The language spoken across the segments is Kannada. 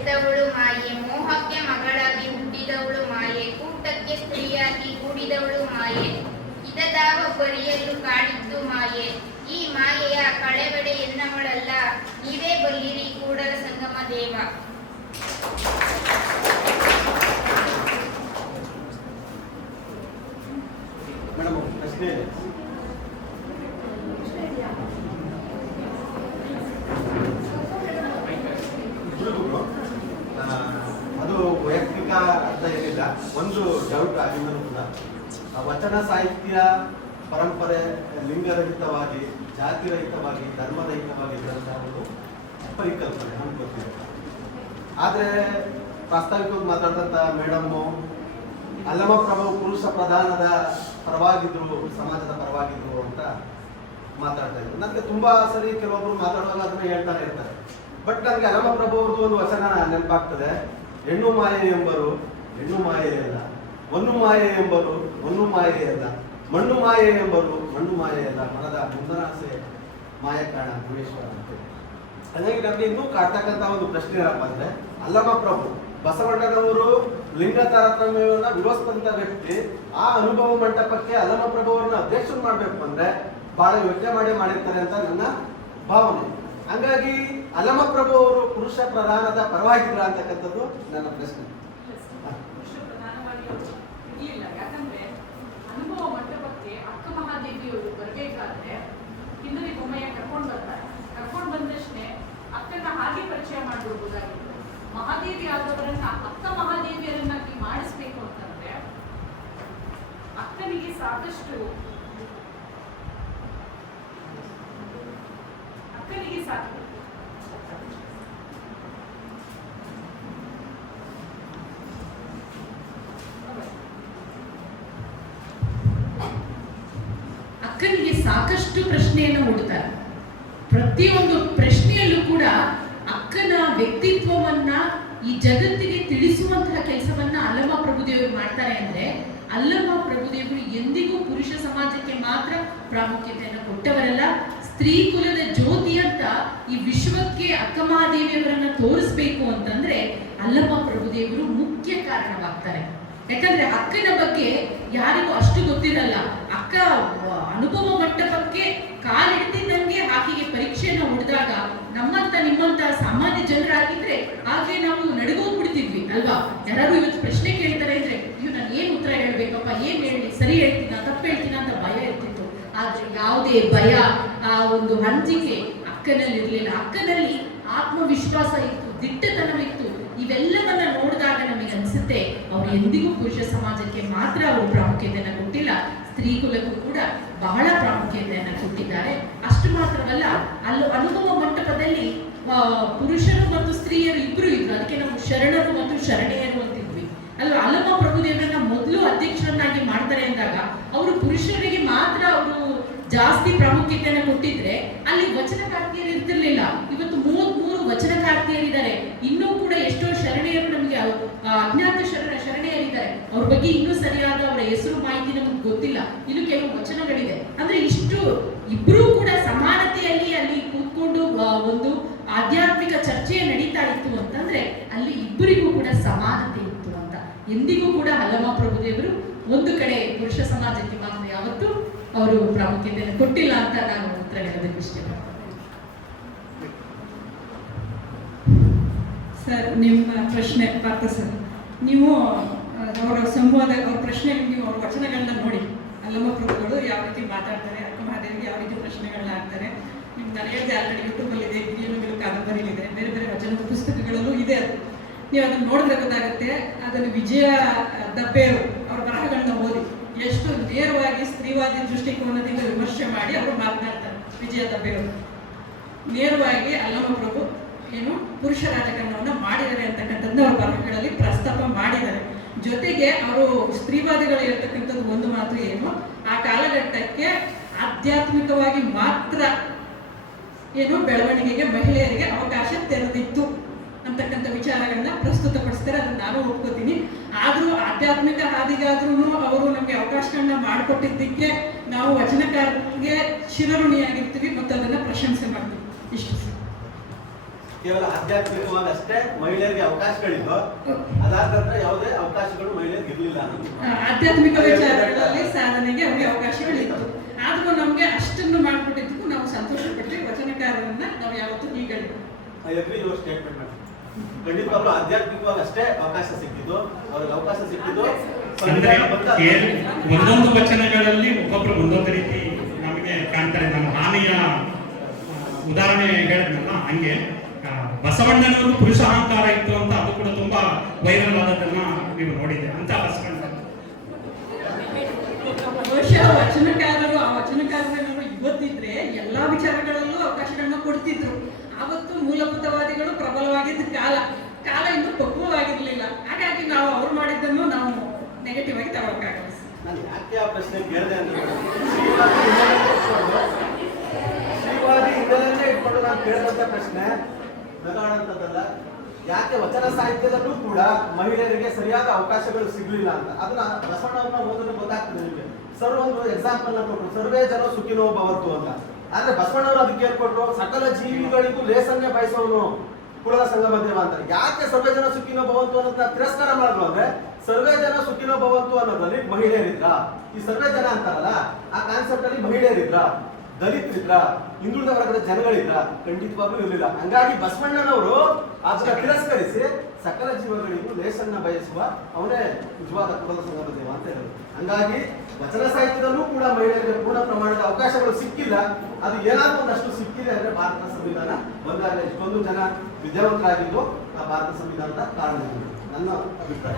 ಹೆತ್ತವಳು ಮಾಯೆ, ಮೋಹಕ್ಕೆ ಮಗಳಾಗಿ ಹುಟ್ಟಿದವಳು ಮಾಯೆ, ಕೂಟಕ್ಕೆ ಸ್ತ್ರೀಯಾಗಿ ಕೂಡಿದವಳು ಮಾಯೆ. ಇದದಾವ ಬರಿಯಲು ಕಾಡಿದ್ದು ಮಾಯೆ. ಈ ಮಾಯೆಯ ಕಳೆಬಡೆ ಎನ್ನವಳಲ್ಲ, ನೀವೇ ಬಲ್ಲಿರಿ ಕೂಡಲ ಸಂಗಮ ದೇವ ಮೇಡಮ್ ಪ್ರಶ್ನೆ ಇದೆ ಇಬ್ರಿಗೂ, ಆ, ಅದು ವೈಯಕ್ತಿಕ ಅಂತ ಏನಿಲ್ಲ ಒಂದು ಡೌಟ್ ಆಗಿದ್ದರೂ ಕೂಡ ಆ ವಚನ ಸಾಹಿತ್ಯ ಪರಂಪರೆ ಲಿಂಗರಹಿತವಾಗಿ ಜಾತಿರಹಿತವಾಗಿ ಧರ್ಮರಹಿತವಾಗಿ ಇದ್ದಂತಹ ಒಂದು ಪರಿಕಲ್ಪನೆ ನಮ್ಗೆ ಗೊತ್ತಿದೆ ಆದರೆ ಪ್ರಾಸ್ತಾವಿಕವಾಗಿ ಮಾತಾಡಿದಂಥ ಮೇಡಮ್ಮು ಅಲ್ಲಮ ಪ್ರಭಾವ ಪುರುಷ ಪ್ರಧಾನದ ಪರವಾಗಿದ್ರು, ಸಮಾಜದ ಪರವಾಗಿದ್ರು ಅಂತ ಮಾತಾಡ್ತಾ ಇದ್ರು. ನನಗೆ ತುಂಬಾ ಸರಿ ಕೆಲವೊಬ್ರು ಮಾತಾಡುವಾಗ ಅದನ್ನ ಹೇಳ್ತಾನೆ ಇರ್ತಾರೆ. ಬಟ್ ನನಗೆ ಅಲ್ಲಮ ಪ್ರಭು ಅವ್ರದ್ದು ಒಂದು ವಚನ ನೆನಪಾಗ್ತದೆ. ಹೆಣ್ಣು ಮಾಯೆ ಎಂಬರು, ಹೆಣ್ಣು ಮಾಯೆ ಅಲ್ಲ. ಒಂದು ಮಾಯೆ ಎಂಬರು, ಮಣ್ಣು ಮಾಯೆ ಅಲ್ಲ. ಮಣ್ಣು ಮಾಯೆ ಎಂಬರು, ಮಣ್ಣು ಮಾಯೆಯಲ್ಲ ಮನದ ಮುಂದನಾಸೆ ಮಾಯ ಕಾಣ ಗುಣೇಶ್ವರ ಅಂತ ಹಾಗಾಗಿ ನಮಗೆ ಇನ್ನೂ ಕಾಡ್ತಕ್ಕಂತ ಒಂದು ಪ್ರಶ್ನೆ ಏನಪ್ಪ ಅಂದ್ರೆ ಅಲ್ಲಮ ಪ್ರಭು, ಬಸವಣ್ಣನವರು ಲಿಂಗ ತಾರತಮ್ಯವನ್ನ ವಿರೋಧಿಸಿದಂತ ವ್ಯಕ್ತಿ, ಆ ಅನುಭವ ಮಂಟಪಕ್ಕೆ ಅಲ್ಲಮ ಪ್ರಭುವನ್ನ ಅಧ್ಯಕ್ಷ ಮಾಡಬೇಕು ಅಂದ್ರೆ ಬಹಳ ಯೋಚನೆ ಮಾಡಿ ಮಾಡಿರ್ತಾರೆ ಅಂತ ನನ್ನ ಭಾವನೆ. ಹಂಗಾಗಿ ಅಲಮ ಪ್ರಭು ಅವರು ಪುರುಷ ಪ್ರಧಾನದ ಪರವಾಗಿದ್ರ ಅಂತಕ್ಕಂಥದ್ದು ನನ್ನ ಪ್ರಶ್ನೆ. ಕರ್ಕೊಂಡು ಬರ್ತಾರೆ. ಕರ್ಕೊಂಡು ಬಂದ ತಕ್ಷಣ ಅಕ್ಕನ ಹಾಗೆ ಪರಿಚಯ ಮಾಡ್ಬಿಡ್ಬೋದಾಗಿತ್ತು. ಮಹಾದೇವಿ ಆದವರನ್ನ ಅಕ್ಕ ಮಹಾದೇವಿಯರನ್ನಾಗಿ ಮಾಡಿಸ್ಬೇಕು ಅಂತಂದ್ರೆ ಅಕ್ಕನಿಗೆ ಸಾಕಷ್ಟು ಅಕ್ಕನಿಗೆ ಸಾಕು ಅಕ್ಕನಿಗೆ ಸಾಕಷ್ಟು ಪ್ರಶ್ನೆಯನ್ನು ಮೂಡುತ್ತಾರೆ ಪ್ರತಿಯೊಂದು ಪ್ರಶ್ನೆಯಲ್ಲೂ ಕೂಡ ಅಕ್ಕನ ವ್ಯಕ್ತಿತ್ವವನ್ನ ಈ ಜಗತ್ತಿಗೆ ತಿಳಿಸುವಂತಹ ಕೆಲಸವನ್ನ ಅಲ್ಲಮ ಪ್ರಭುದೇವರು ಮಾಡ್ತಾರೆ ಅಂದ್ರೆ ಅಲ್ಲಮ ಪ್ರಭುದೇವರು ಎಂದಿಗೂ ಪುರುಷ ಸಮಾಜಕ್ಕೆ ಮಾತ್ರ ಪ್ರಾಮುಖ್ಯತೆಯನ್ನು ಕೊಟ್ಟವರಲ್ಲ. ಸ್ತ್ರೀ ಕುಲದ ಜ್ಯೋತಿ ಅಂತ ಈ ವಿಶ್ವಕ್ಕೆ ಅಕ್ಕಮಹಾದೇವಿಯವರನ್ನ ತೋರಿಸ್ಬೇಕು ಅಂತಂದ್ರೆ ಅಲ್ಲಮ್ಮ ಪ್ರಭುದೇವರು ಮುಖ್ಯ ಕಾರಣವಾಗ್ತಾರೆ. ಯಾಕಂದ್ರೆ ಅಕ್ಕನ ಬಗ್ಗೆ ಯಾರಿಗೂ ಅಷ್ಟು ಗೊತ್ತಿರಲ್ಲ. ಅಕ್ಕ ಅನುಭವ ಮಟ್ಟಕ್ಕೆ ಕಾಲಿಡ್ತಿದ್ದಂಗೆ ಆಕೆಗೆ ಪರೀಕ್ಷೆಯನ್ನು ಹೊಡೆದಾಗ ನಮ್ಮಂತ ನಿಮ್ಮಂತ ಸಾಮಾನ್ಯ ಜನರಾಗಿದ್ರೆ ಹಾಗೆ ನಾವು ನಡಗೋಗ್ಬಿಡ್ತಿದ್ವಿ, ಅಲ್ವಾ? ಯಾರು ಇವತ್ತು ಪ್ರಶ್ನೆ ಕೇಳ್ತಾರೆ ಅಂದ್ರೆ ಇವ್ ನಾನು ಏನ್ ಉತ್ತರ ಹೇಳ್ಬೇಕಪ್ಪ? ಏನ್ ಹೇಳಿ ಸರಿ ಹೇಳ್ತೀನ? ತಪ್ಪು ಹೇಳ್ತೀನ? ಅಂತ ಭಯ ಇರ್ತಿತ್ತು. ಆದ್ರೆ ಯಾವುದೇ ಭಯ ಆ ಒಂದು ಹಂಚಿಕೆ ಅಕ್ಕನಲ್ಲಿ ಇರ್ಲಿಲ್ಲ ಅಕ್ಕನಲ್ಲಿ ಆತ್ಮವಿಶ್ವಾಸ ಇತ್ತು ದಿಟ್ಟತನವಿತ್ತು ಇವೆಲ್ಲವನ್ನ ನೋಡಿದಾಗ ನಮಗೆ ಅನ್ಸುತ್ತೆ ಅವ್ರು ಎಂದಿಗೂ ಪುರುಷ ಸಮಾಜಕ್ಕೆ ಮಾತ್ರ ಅವರು ಪ್ರಾಮುಖ್ಯತೆಯನ್ನು ಕೊಟ್ಟಿಲ್ಲ. ಸ್ತ್ರೀ ಕುಲಕ್ಕೂ ಕೂಡ ಬಹಳ ಪ್ರಾಮುಖ್ಯತೆಯನ್ನು ಕೊಟ್ಟಿದ್ದಾರೆ. ಅಷ್ಟು ಮಾತ್ರವಲ್ಲ ಅಲ್ಲಿ ಅನುಭವ ಮಂಟಪದಲ್ಲಿ ಪುರುಷರು ಮತ್ತು ಸ್ತ್ರೀಯರು ಇಬ್ಬರು ಇದ್ರು. ಅದಕ್ಕೆ ನಾವು ಶರಣರು ಮತ್ತು ಶರಣೆಯರು ಅಂತಿದ್ವಿ. ಅಲ್ವಾ ಅಲ್ಲಮ್ಮ ಪ್ರಭುದೇವರನ್ನ ಮೊದಲು ಅಧ್ಯಕ್ಷರನ್ನಾಗಿ ಮಾಡ್ತಾರೆ ಅಂದಾಗ ಅವರು ಪುರುಷರಿಗೆ ಮಾತ್ರ ಅವರು ಜಾಸ್ತಿ ಪ್ರಾಮುಖ್ಯತೆಯನ್ನು ಕೊಟ್ಟಿದ್ರೆ ಅಲ್ಲಿ ವಚನಕಾರ್ತಿಯರು ಇರ್ತಿರ್ಲಿಲ್ಲ. ಇವತ್ತು ಮೂವತ್ತ್ ಮೂರು ವಚನಕಾರ್ತಿಯರಿದ್ದಾರೆ. ಇನ್ನೂ ಕೂಡ ಎಷ್ಟೋ ಶರಣೆಯರು ನಮಗೆ ಆ, ಬಗ್ಗೆ ಇನ್ನೂ ಸರಿಯಾದ ಅವರ ಹೆಸರು, ಮಾಹಿತಿ ನಮಗೆ ಗೊತ್ತಿಲ್ಲ. ಇನ್ನು ಕೆಲವು ವಚನಗಳಿದೆ. ಅಂದ್ರೆ ಇಷ್ಟು ಇಬ್ರು ಕೂಡ ಸಮಾನತೆಯಲ್ಲಿ ಅಲ್ಲಿ ಕೂತ್ಕೊಂಡು ಒಂದು ಆಧ್ಯಾತ್ಮಿಕ ಚರ್ಚೆ ನಡೀತಾ ಇತ್ತು ಅಂತಂದ್ರೆ ಅಲ್ಲಿ ಇಬ್ಬರಿಗೂ ಕೂಡ ಸಮಾನತೆ ಇತ್ತು ಅಂತ. ಎಂದಿಗೂ ಕೂಡ ಹಲಮ ಪ್ರಭುದೇವರು ಒಂದು ಕಡೆ ಪುರುಷ ಸಮಾಜಕ್ಕೆ ಮಾತ್ರ ಯಾವತ್ತು ಅವರು ಪ್ರಾಮುಖ್ಯತೆಯನ್ನು ಕೊಟ್ಟಿಲ್ಲ ಅಂತ ನಾನು ಉತ್ತರ ಹೇಳೋದಕ್ಕೆ ಇಷ್ಟಪಡ್ತೇನೆ. ಸರ್, ನಿಮ್ಮ ಪ್ರಶ್ನೆ ಪಾರ್ಥ ಸರ್. ನೀವು ಅವರ ಸಂವಾದ ಅವ್ರ ಪ್ರಶ್ನೆ ನೀವು ಅವ್ರ ವಚನಗಳನ್ನ ನೋಡಿ. ಅಲ್ಲಮ್ಮ ಪ್ರಭುಗಳು ಯಾವ ರೀತಿ ಮಾತಾಡ್ತಾರೆ, ಅಕ್ಕ ಮಹಾದೇವಿ ಯಾವ ರೀತಿ ಪ್ರಶ್ನೆಗಳನ್ನ ಹಾಕ್ತಾರೆ. ನಿಮ್ಗೆ ನಾನು ಹೇಳಿದೆ ಆಲ್ರೆಡಿ ಯೂಟ್ಯೂಬಲ್ಲಿ ಇದೆ ಮೇಲೆ ಕಾದಂಬರಿ ಇದೆ. ಬೇರೆ ಬೇರೆ ವಚನದ ಪುಸ್ತಕಗಳಲ್ಲೂ ಇದೆ ಅದು. ನೀವು ಅದನ್ನು ನೋಡಿದ್ರೆ ಗೊತ್ತಾಗುತ್ತೆ, ಅದನ್ನು ವಿಜಯ ದಬ್ಬೆ ಅವ್ರ ಬರಹಗಳನ್ನ ಓದಿ. ಎಷ್ಟು ನೇರವಾಗಿ ಸ್ತ್ರೀವಾದಿ ದೃಷ್ಟಿಕೋನದಿಂದ ವಿಮರ್ಶೆ ಮಾಡಿ ಅವರು ಮಾತನಾಡ್ತಾರೆ, ವಿಜಯ ದಬ್ಬೆಯವರು ನೇರವಾಗಿ ಅಲ್ಲಮ್ಮ ಪ್ರಭು ಏನು ಪುರುಷ ರಾಜಕಾರಣವನ್ನ ಮಾಡಿದ್ದಾರೆ ಅಂತಕ್ಕಂಥದ್ದು ಅವ್ರ ಬರಹಗಳಲ್ಲಿ ಪ್ರಸ್ತಾಪ ಮಾಡಿದ್ದಾರೆ. ಜೊತೆಗೆ ಅವರು ಸ್ತ್ರೀವಾದಿಗಳು ಹೇಳ್ತಕ್ಕಂಥದ್ದು ಒಂದು ಮಾತು ಏನು? ಆ ಕಾಲಘಟ್ಟಕ್ಕೆ ಆಧ್ಯಾತ್ಮಿಕವಾಗಿ ಮಾತ್ರ ಏನು ಬೆಳವಣಿಗೆಗೆ ಮಹಿಳೆಯರಿಗೆ ಅವಕಾಶ ತೆರೆದಿತ್ತು ಅಂತಕ್ಕಂಥ ವಿಚಾರಗಳನ್ನ ಪ್ರಸ್ತುತಪಡಿಸ್ತಾರೆ, ಅದನ್ನ ನಾನು ಒಪ್ಕೋತೀನಿ. ಆದರೂ ಆಧ್ಯಾತ್ಮಿಕ ಹಾದಿಗಾದ್ರೂ ಅವರು ನಮಗೆ ಅವಕಾಶಗಳನ್ನ ಮಾಡಿಕೊಟ್ಟಿದ್ದಕ್ಕೆ ನಾವು ವಚನಕಾರರಿಗೆ ಶಿರಋಣಿಯಾಗಿರ್ತೀವಿ ಮತ್ತು ಅದನ್ನು ಪ್ರಶಂಸೆ ಮಾಡ್ತೀವಿ. ಇಷ್ಟು ಕೇವಲ ಆಧ್ಯಾತ್ಮಿಕವಾಗಿ ಅಷ್ಟೇ ಮಹಿಳೆಯರಿಗೆ ಅವಕಾಶಗಳಿದ್ದು ಅದಾದ ನಂತರ ಯಾವುದೇ ಅವಕಾಶಗಳು ಮಹಿಳೆಯರಿಗೆ ಇರಲಿಲ್ಲ ಆಧ್ಯಾತ್ಮಿಕ ವಿಚಾರಗಳಲ್ಲಿ ಸಾಧನೆಗೆ ಅವರಿಗೆ ಅವಕಾಶಗಳಿತ್ತು. ಆದ್ರೂ ನಮಗೆ ಅಷ್ಟನ್ನು ಮಾಡಿಕೊಟ್ಟಿದ್ದು ನಾವು ಸಂತೋಷ ಪಡ್ತೀವಿ ವಚನಕಾರರನ್ನ ನಾವು ಯಾವತ್ತೂ ಹೀಗಳಿಲ್ಲ ಐ ಅಗ್ರಿ ಯುವರ್ ಸ್ಟೇಟ್ಮೆಂಟ್ ಖಂಡಿತವಾಗ್ಲೂ ಆಧ್ಯಾತ್ಮಿಕವಾಗಿ ಅಷ್ಟೇ ಅವಕಾಶ ಸಿಕ್ಕಿದ್ದು. ಅವ್ರಿಗೆ ಅವಕಾಶ ಸಿಕ್ಕಿದ್ದು. ಒಂದೊಂದು ವಚನಗಳಲ್ಲಿ ಒಬ್ಬೊಬ್ರು ಒಂದೊಂದು ರೀತಿ ನಮಗೆ ಕಾಣ್ತಾರೆ. ನಮ್ಮ ಹಾನಿಯ ಉದಾಹರಣೆ ಹೇಳಿದ್ನಲ್ಲ ಹಂಗೆ. ಬಸವಣ್ಣನವರು ಪುರುಷ ಅಹಂಕಾರ ಇತ್ತು ಅಂತ ಅದು ಕೂಡ ತುಂಬಾ ವೈರಲ್ ಆದದನ್ನ ನೀವು ನೋಡಿದೆ. ಅಂತ ಬಸವಣ್ಣ. ಬಹುಶಃ ವಚನಕಾರರು ಆ ವಚನಕಾರರು ಇವತ್ತಿದ್ರೆ ಎಲ್ಲಾ ವಿಚಾರಗಳಲ್ಲೂ ಅವಕಾಶಗಳನ್ನ ಕೊಡ್ತಿದ್ರು. ಆವತ್ತು ಮೂಲಭೂತವಾದಿಗಳು ಪ್ರಬಲವಾಗಿದ್ದ ಕಾಲ. ಕಾಲ ಇನ್ನು ಪಕ್ವವಾಗಿರ್ಲಿಲ್ಲ. ಹಾಗಾಗಿ ನಾವು ಅವ್ರು ಮಾಡಿದ್ದನ್ನು ನಾವು ನೆಗೆಟಿವ್ ಆಗಿ ತಗೊಳಕ್ಕಾಗಲ್ಲ ನಾನು ಯಾಕೆ ಆ ಪ್ರಶ್ನೆ ಕೇಳಿದೆ ಅಂತ ಶ್ರೀವಾದಿ ಇಟ್ಕೊಂಡು ನಾನು ಕೇಳಿದಂತ ಪ್ರಶ್ನೆ ನಗಾಡಂತದ್ದಲ್ಲ, ಯಾಕೆ ವಚನ ಸಾಹಿತ್ಯದಲ್ಲೂ ಕೂಡ ಮಹಿಳೆಯರಿಗೆ ಸರಿಯಾದ ಅವಕಾಶಗಳು ಸಿಗಲಿಲ್ಲ ಅಂತ. ಅದನ್ನ ಬಸವಣ್ಣವ್ರನ್ನ ಓದಿದ್ರೆ ಗೊತ್ತಾಗ್ತದೆ ನಿಮಗೆ. ಸರ್ ಒಂದು ಎಕ್ಸಾಂಪಲ್ನ ಕೊಟ್ಟರು ಸರ್ವೇ ಜನ ಸುಖಿನೋ ಭವತ್ತು ಅಂತ. ಆದ್ರೆ ಬಸವಣ್ಣವ್ರು ಅದಕ್ಕೆ ಕೊಟ್ರು ಸಕಲ ಜೀವಿಗಳಿಗೂ ಲೇಸನ್ನೇ ಬಯಸೋನು ಕುಲದ ಸಂಘ ದೇವ ಅಂತ. ಯಾಕೆ ಸರ್ವೇ ಜನ ಸುಖಿನೋ ಭವಂತು ಅನ್ನೋದನ್ನ ತಿರಸ್ಕಾರ ಮಾಡಿದ್ರು ಅಂದ್ರೆ, ಸರ್ವೇ ಜನ ಸುಖಿನೋ ಭವಂತು ಅನ್ನೋದ್ರಲ್ಲಿ ಮಹಿಳೆಯರಿದ್ರ. ಈ ಸರ್ವೇ ಜನ ಅಂತಾರಲ್ಲ, ಆ ಕಾನ್ಸೆಪ್ಟ್ ಅಲ್ಲಿ ಮಹಿಳೆಯರಿದ್ರ. ದಲಿತರಿದ್ರ, ಹಿಂದುಳಿದ ವರ್ಗದ ಜನಗಳಿದ್ರ ಖಂಡಿತವಾಗ್ಲೂ ಇರಲಿಲ್ಲ. ಹಂಗಾಗಿ ಬಸವಣ್ಣನವರು ಅದನ್ನ ತಿರಸ್ಕರಿಸಿ ಸಕಲ ಜೀವಗಳಿಗೂ ಲೇಸನ್ನ ಬಯಸುವ ಅವನೇ ನಿಜವಾದ ಕುಲದ ಸಂಗಮ ದೇವ ಅಂತ ಹೇಳಿದ್ರು ಹಂಗಾಗಿ ವಚನ ಸಾಹಿತ್ಯದಲ್ಲೂ ಕೂಡ ಮಹಿಳೆಯರಿಗೆ ಪೂರ್ಣ ಪ್ರಮಾಣದ ಅವಕಾಶಗಳು ಸಿಕ್ಕಿಲ್ಲ. ಅದು ಏನಾದ್ರೂ ಒಂದಷ್ಟು ಸಿಕ್ಕಿದೆ ಅಂದ್ರೆ ಭಾರತ ಸಂವಿಧಾನ ಬಂದಾಗ ಇಷ್ಟೊಂದು ಜನ ವಿದ್ಯಾವಂತರಾಗಿದ್ದು ಆ ಭಾರತ ಸಂವಿಧಾನದ ಕಾರಣ. ನನ್ನ ಅಭಿಪ್ರಾಯ.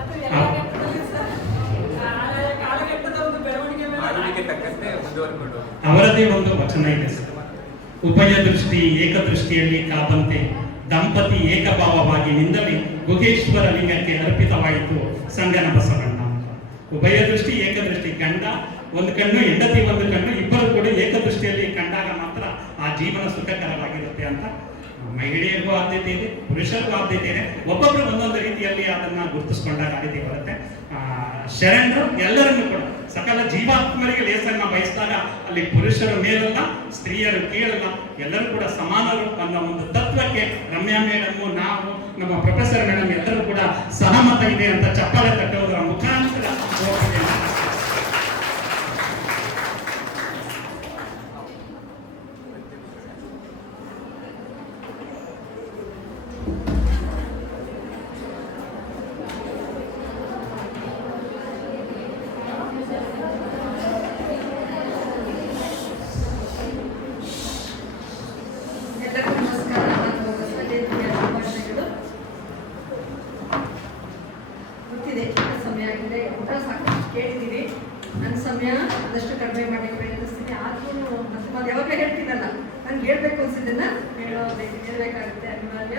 ಅವರದೇ ಒಂದು ವಚನ ಇದೆ ಸರ್. ಉಭಯ ದೃಷ್ಟಿ ಏಕದೃಷ್ಟಿಯಲ್ಲಿ ಕಾದಂತೆ, ದಂಪತಿ ಏಕಭಾವವಾಗಿ ನಿಂದಲಿ ಗುಹೇಶ್ವರ ಲಿಂಗಕ್ಕೆ ಅರ್ಪಿತವಾಯಿತು ಸಂಗನ ಬಸವಣ್ಣ. ಉಭಯ ದೃಷ್ಟಿ ಏಕದೃಷ್ಟಿ ಗಂಡ ಒಂದು ಕಣ್ಣು ಹೆಂಡತಿ, ಒಂದು ಕಣ್ಣು ಇಬ್ಬರು ಕೂಡ ಏಕದೃಷ್ಟಿಯಲ್ಲಿ ಕಂಡಾಗ ಮಾತ್ರ ಆ ಜೀವನ ಸುಖಕರವಾಗಿರುತ್ತೆ ಅಂತ ಮಹಿಳೆಯರಿಗೂ ಆದ್ಯತೆ ಇದೆ, ಪುರುಷರಿಗೂ ಆದ್ಯತೆ ಇದೆ. ಒಬ್ಬೊಬ್ರು ಒಂದೊಂದು ರೀತಿಯಲ್ಲಿ ಅದನ್ನ ಗುರುತಿಸ್ಕೊಂಡಾಗ ಆದ್ಯತೆ ಬರುತ್ತೆ. ಶರಣರು ಎಲ್ಲರನ್ನೂ ಕೂಡ ಸಕಲ ಜೀವಾತ್ಮರಿಗೆ ಲೇಸನ್ನ ಬಯಸಿದಾಗ ಅಲ್ಲಿ ಪುರುಷರ ಮೇಲಲ್ಲ, ಸ್ತ್ರೀಯರು ಕೇಳಲ್ಲ, ಎಲ್ಲರೂ ಕೂಡ ಸಮಾನರು ಅನ್ನೋ ಒಂದು ತತ್ವಕ್ಕೆ ರಮ್ಯಾ ಮೇಡಮ್, ನಾವು, ನಮ್ಮ ಪ್ರೊಫೆಸರ್ ಮೇಡಮ್ ಎಲ್ಲರೂ ಕೂಡ ಸಹಮತ ಇದೆ ಅಂತ ಚಪ್ಪಾಳೆ ತಟ್ಟುವುದರ ಮುಖಾಂತರ ಹೋಗ್ತದೆ. ಎಲ್ಲರಿಗೂ ನಮಸ್ಕಾರ ನಾನು ಬಸವಜಯಂತಿಯ ಶುಭಾಶಯಗಳು ಗೊತ್ತಿದೆ ಈಗ ಸಮಯ ಆಗಿದೆ ಊಟ ಸಾಕಷ್ಟು ಕೇಳಿದ್ದೀವಿ ನನ್ನ ಸಮಯ ಆದಷ್ಟು ಕಡಿಮೆ ಮಾಡಲಿಕ್ಕೆ ಪ್ರಯತ್ನಿಸ್ತೀನಿ ಆದ್ರೂ ಮತ್ತೆ ಮತ್ತೆ ಯಾವಾಗ ಹೇಳ್ತೀನಲ್ಲ ನಂಗೆ ಹೇಳ್ಬೇಕು ಅನ್ಸಿದ್ದನ್ನ ಹೇಳೋದಕ್ಕೆ ಹೇಳಬೇಕಾಗುತ್ತೆ ಅನಿವಾರ್ಯ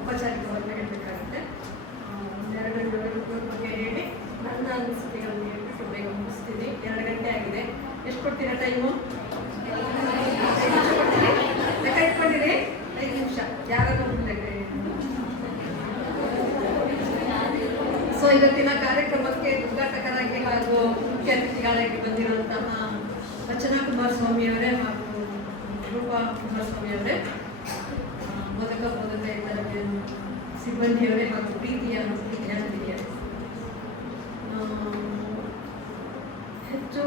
ಔಪಚಾರಿಕವಾಗಿ ಹೇಳಬೇಕಾಗುತ್ತೆ ಎರಡು ಗಂಟೆವರೆಗೂ ಬಗ್ಗೆ ಹೇಳಿ ನನ್ನ ಅನಿಸಿಕೆಗಳನ್ನು ಹೇಳ್ಬಿಟ್ಟು ಬೇಗ ಮುಗಿಸ್ತೀನಿ ಎರಡು ಗಂಟೆ ಆಗಿದೆ. ಎಷ್ಟು ಕೊಡ್ತೀರಾ ಟೈಮು ಲೆಕ್ಕ ಇಟ್ಕೊಂಡಿರಿ? ಐದು ನಿಮಿಷ. ಯಾರಾದ್ರೂ. ಸೊ ಇವತ್ತಿನ ಕಾರ್ಯಕ್ರಮಕ್ಕೆ ಉದ್ಘಾಟಕರಾಗಿ ಹಾಗೂ ಮುಖ್ಯ ಅತಿಥಿಗಳಾಗಿ ಬಂದಿರುವಂತಹ ವಚನ ಕುಮಾರಸ್ವಾಮಿ ಅವರೇ ಹಾಗೂ ರೂಪಾ ಕುಮಾರಸ್ವಾಮಿ ಅವರೇ ಆ, ಬೋಧಕ ಬೋಧಕ ಇತರ ಸಿಬ್ಬಂದಿಯವರೇ ಹಾಗೂ ಪ್ರೀತಿಯ ವಿದ್ಯಾರ್ಥಿನಿಯರೇ ಆ, ಹೆಚ್ಚು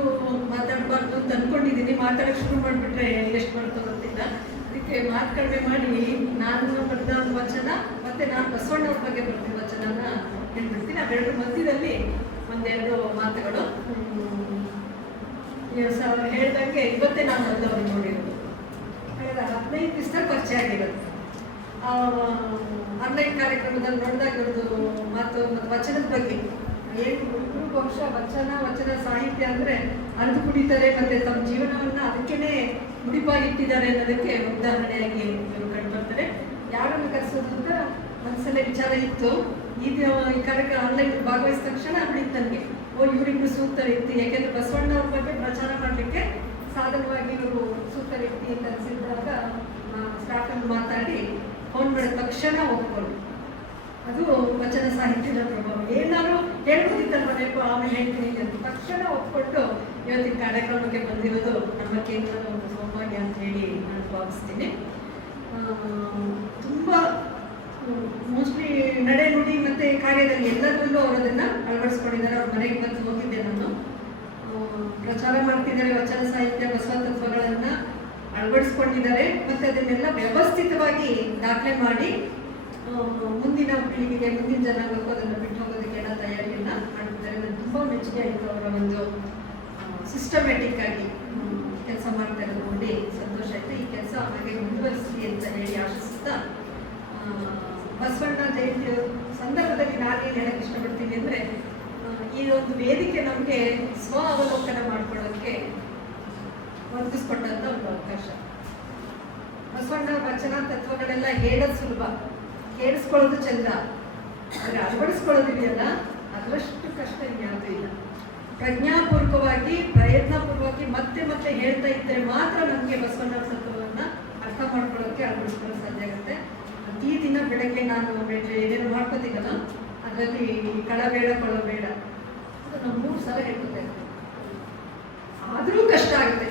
ಮಾತಾಡಬಾರ್ದು ಅಂತ ಅನ್ಕೊಂಡಿದ್ದೀನಿ ಮಾತಾಡಕ್ಕೆ ಶುರು ಮಾಡಿಬಿಟ್ರೆ ಎಷ್ಟು ಬರುತ್ತೋ ಗೊತ್ತಿಲ್ಲ ಅದಕ್ಕೆ ಮಾತು ಕಡಿಮೆ ಮಾಡಿ, ನಾನು ಬರೆದ ವಚನ, ಮತ್ತೆ ನಾನು ಬಸವಣ್ಣವ್ರ ಬಗ್ಗೆ ಬರೆದ ವಚನನ ಹೇಳ್ಬಿಡ್ತೀನಿ. ಅವೆರಡು ಮಧ್ಯದಲ್ಲಿ ಒಂದೆರಡು ಮಾತುಗಳು. ಹೇಳ್ದಂಗೆ ಇವತ್ತೇ ನಾನು ಬಂದವ್ರು ನೋಡಿರೋದು. ಹಾಗಾದ್ರೆ ಹದಿನೈದು ದಿವಸ ಪರಿಚಯ ಆಗಿರೋದು. ಆನ್ಲೈನ್ ಕಾರ್ಯಕ್ರಮದಲ್ಲಿ ನೋಡಿದಾಗ ಇವ್ರದ್ದು ಮಾತು ಮತ್ತು ವಚನದ ಬಗ್ಗೆ ಏನು ಬಹುಶಃ ವಚನ ವಚನ ಸಾಹಿತ್ಯ ಅಂದರೆ ಅರ್ದು ಕುಡಿತಾರೆ ಮತ್ತು ತಮ್ಮ ಜೀವನವನ್ನು ಅದಕ್ಕೇನೆ ಮುಡಿಪಾಗಿಟ್ಟಿದ್ದಾರೆ ಅನ್ನೋದಕ್ಕೆ ಉದಾಹರಣೆಯಾಗಿ ಇವರು ಕಂಡುಬರ್ತಾರೆ ಯಾರನ್ನು ಕರೆಸೋದು ಅಂತ ಮನಸ್ಸಲ್ಲೇ ವಿಚಾರ ಇತ್ತು. ಈ ಕಾರ್ಯಕ್ರಮ ಆನ್ಲೈನ್ ಭಾಗವಹಿಸಿದ ತಕ್ಷಣ ಬಿಡಿತ್ತು ನನಗೆ ಓ, ಇವರಿಬ್ರು ಸೂಕ್ತ ವ್ಯಕ್ತಿ, ಯಾಕೆಂದ್ರೆ ಬಸವಣ್ಣ ಅವ್ರ ಬಗ್ಗೆ ಪ್ರಚಾರ ಮಾಡಲಿಕ್ಕೆ ಸಾಧನವಾಗಿ ಇವರು ಸೂಕ್ತ ವ್ಯಕ್ತಿ ಅಂತ ಅನಿಸಿದಾಗ ಸ್ಟಾಫಲ್ಲಿ ಮಾತಾಡಿ ಫೋನ್ ಮಾಡಿದ ತಕ್ಷಣ ಒಪ್ಕೊಂಡು ಅದು ವಚನ ಸಾಹಿತ್ಯದ ಪ್ರಭಾವ. ಏನಾದ್ರು ಹೇಳ್ಬೋದಿತ್ತಲ್ವ ಬೇಕು, ಆಮೇಲೆ ಹೇಳ್ತೀನಿ ಅಂತ ತಕ್ಷಣ ಒಪ್ಕೊಂಡು ಇವತ್ತಿನ ಕಾರ್ಯಕ್ರಮಕ್ಕೆ ಬಂದಿರೋದು ನಮ್ಮ ಕೇಂದ್ರದ ಒಂದು ಸೌಭಾಗ್ಯ ಅಂತ ಹೇಳಿ ನಾನು ಭಾವಿಸ್ತೀನಿ. ತುಂಬ ಮೋಸ್ಟ್ಲಿ ನಡೆ ನುಡಿ ಮತ್ತೆ ಕಾರ್ಯದಲ್ಲಿ ಎಲ್ಲದರಲ್ಲೂ ಅವರು ಅದನ್ನ ಅಳವಡಿಸ್ಕೊಂಡಿದ್ದಾರೆ. ಅವ್ರ ಮನೆಗೆ ಬಂದು ಹೋಗಿದ್ದೆ ನಾನು. ಪ್ರಚಾರ ಮಾಡ್ತಿದ್ದಾರೆ ವಚನ ಸಾಹಿತ್ಯ ಬಸವ ತತ್ವಗಳನ್ನ ಅಳವಡಿಸ್ಕೊಂಡಿದ್ದಾರೆ. ಮತ್ತು ಅದನ್ನೆಲ್ಲ ವ್ಯವಸ್ಥಿತವಾಗಿ ದಾಖಲೆ ಮಾಡಿ ಮುಂದಿನ ಪೀಳಿಗೆಗೆ, ಮುಂದಿನ ಜನಾಂಗಕ್ಕೂ ಅದನ್ನು ಬಿಟ್ಟು ಹೋಗೋದಕ್ಕೆಲ್ಲ ತಯಾರಿಯನ್ನ ಮಾಡ್ತಿದ್ದಾರೆ ಆಯಿತು ಅವರ ಒಂದು ಸಿಸ್ಟಮ್ಯಾಟಿಕ್ ಆಗಿ ಕೆಲಸ ಮಾಡ್ತಾ ಇರೋದು ನೋಡಿ ಸಂತೋಷ ಆಯಿತು, ಈ ಕೆಲಸ ಹಾಗೆ ಮುಂದುವರಿಸಲಿ ಅಂತ ಹೇಳಿ ಆಶಿಸ್ತಾ ಬಸವಣ್ಣ ಜಯಂತಿ ಸಂದರ್ಭದಲ್ಲಿ ನಾನೇನು ಹೇಳಕ್ಕೆ ಇಷ್ಟಪಡ್ತೀನಿ ಅಂದರೆ ಈ ಒಂದು ವೇದಿಕೆ ನಮಗೆ ಸ್ವ ಅವಲೋಕನ ಮಾಡ್ಕೊಳ್ಳೋಕ್ಕೆ ಒಂದು ಅವಕಾಶ. ಬಸವಣ್ಣ ವಚನ ತತ್ವಗಳೆಲ್ಲ ಹೇಳೋದು ಸುಲಭ. ಕೇಳಿಸ್ಕೊಳ್ಳೋದು ಚಂದ. ಆದರೆ ಅಳವಡಿಸ್ಕೊಳ್ಳೋದಿದೆಯಲ್ಲ ಅದರಷ್ಟು ಕಷ್ಟ ಇನ್ಯಾವುದೂ ಇಲ್ಲ. ಪ್ರಜ್ಞಾಪೂರ್ವಕವಾಗಿ, ಪ್ರಯತ್ನಪೂರ್ವಕವಾಗಿ ಮತ್ತೆ ಮತ್ತೆ ಹೇಳ್ತಾ ಇದ್ದರೆ ಮಾತ್ರ ನಮಗೆ ಬಸವಣ್ಣ ಸತ್ವವನ್ನ ಅರ್ಥ ಮಾಡ್ಕೊಳ್ಳೋಕೆ ಅಳವಡಿಸ್ಕೊಳ್ಳೋ ಸಾಧ್ಯ ಆಗುತ್ತೆ. ಪ್ರತಿ ದಿನ ಬೆಳಗ್ಗೆ ನಾನು ಬೆಳಗ್ಗೆ ಏನೇನು ಮಾಡ್ಕೋತೀನಲ್ಲ, ಅದರಲ್ಲಿ ಕಳಬೇಡ, ಕೊಳಬೇಡ. ಅದು ನಾವು ಮೂರು ಸಲ ಹೇಳ್ಕೊತಾ ಆದರೂ ಕಷ್ಟ ಆಗುತ್ತೆ.